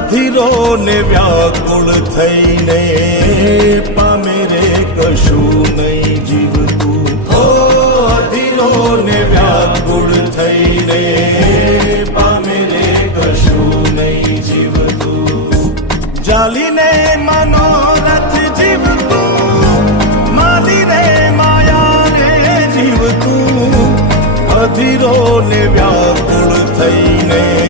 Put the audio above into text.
અધીરો ને વ્યાકુળ થઈને પામે રે કશું નહીં જીવતું. ઓ અધીરો ને વ્યાકુળ થઈને પામે રે કશું નહીં જીવતું. જાલીને મનોરથ જીવતું, માલીને માયા રે જીવતું. અધીરો ને વ્યા